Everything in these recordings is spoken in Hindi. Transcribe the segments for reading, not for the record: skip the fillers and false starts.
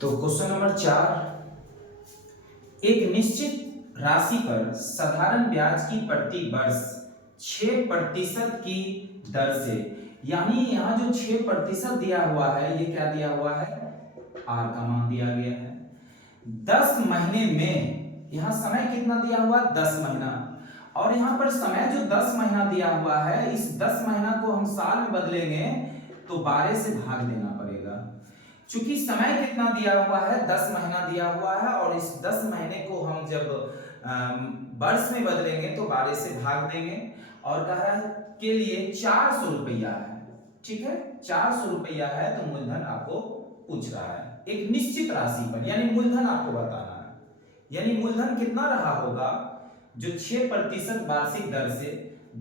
तो क्वेश्चन नंबर 4, एक निश्चित राशि पर साधारण ब्याज की प्रति वर्ष 6% की दर से, यानी यहाँ जो 6% दिया हुआ है, ये क्या दिया हुआ है, आर का मान दिया गया है। 10 महीने में, यहाँ समय कितना दिया हुआ, 10 महीना, और यहाँ पर समय जो 10 महीना दिया हुआ है, इस 10 महीना को हम साल में बदलेंगे तो 12 से भाग देना पड़ेगा। चूंकि समय कितना दिया हुआ है, 10 महीना दिया हुआ है, और इस 10 महीने को हम जब वर्ष में बदलेंगे तो 12 से भाग देंगे। और कह रहा है के लिए 400 रुपया है, ठीक है, 400 रुपया है, तो मूलधन आपको पूछ रहा है एक निश्चित राशि पर, यानी मूलधन आपको बताना है। यानी मूलधन कितना रहा होगा, जो 6% वार्षिक दर से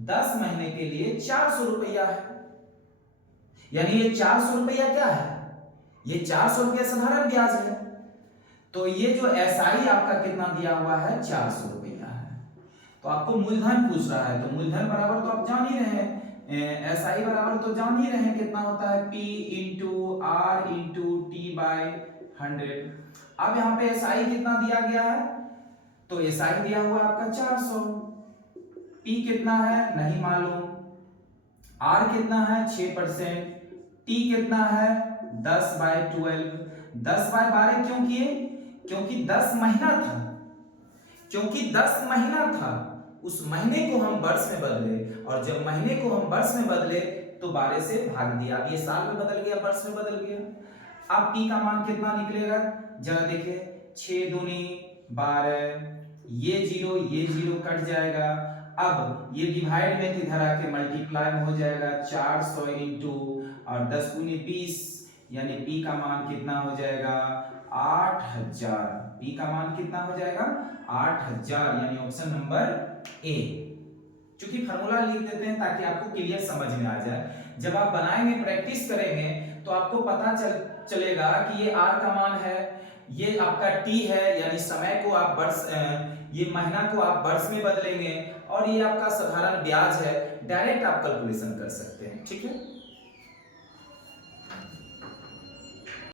10 महीने के लिए 400 रुपया है। यानी ये 400 रुपया क्या है, ये 400 रुपया साधारण ब्याज है। तो ये जो एसआई आपका कितना दिया हुआ है, 400 रुपया है। तो आपको मूलधन पूछ रहा है, तो मूलधन बराबर तो आप जान ही रहे हैं, एसआई बराबर तो जान ही रहे हैं कितना होता है, P into R into T by 100। अब यहाँ पे एसआई कितना दिया गया है, तो एसआई दिया हुआ है आपका 400, P कितना है नहीं मालूम, आर कितना है 6%, टी कितना है 10/12, 10/12 क्यों किए, क्योंकि 10 महीना था, क्योंकि 10 महीना था, उस महीने को हम वर्ष में बदले, और जब महीने को हम वर्ष में बदले तो 12 से भाग दिया। अब ये साल में बदल गया, वर्ष में बदल गया। अब पी का मान कितना निकलेगा, जरा देखिए, 6 दूनी 12, ये जीरो कट जाएगा। अब ये डिवाइड में इधर आके मल्टीप्लाई में हो जाएगा, 400 इंटू और 10 दूनी 20, यानी पी का मान कितना हो जाएगा 8000। पी का मान कितना हो जाएगा 8000, यानी ऑप्शन नंबर ए। चूंकि फार्मूला लिख देते हैं ताकि आपको क्लियर समझ में आ जाए, जब आप बनाएंगे प्रैक्टिस करेंगे तो आपको पता चलेगा कि ये आर का मान है, ये आपका टी है, यानी समय को आप वर्ष, ये महीना को आप वर्ष में बदलेंगे, और ये आपका साधारण ब्याज है, डायरेक्ट आप कैलकुलेशन कर सकते हैं, ठीक है।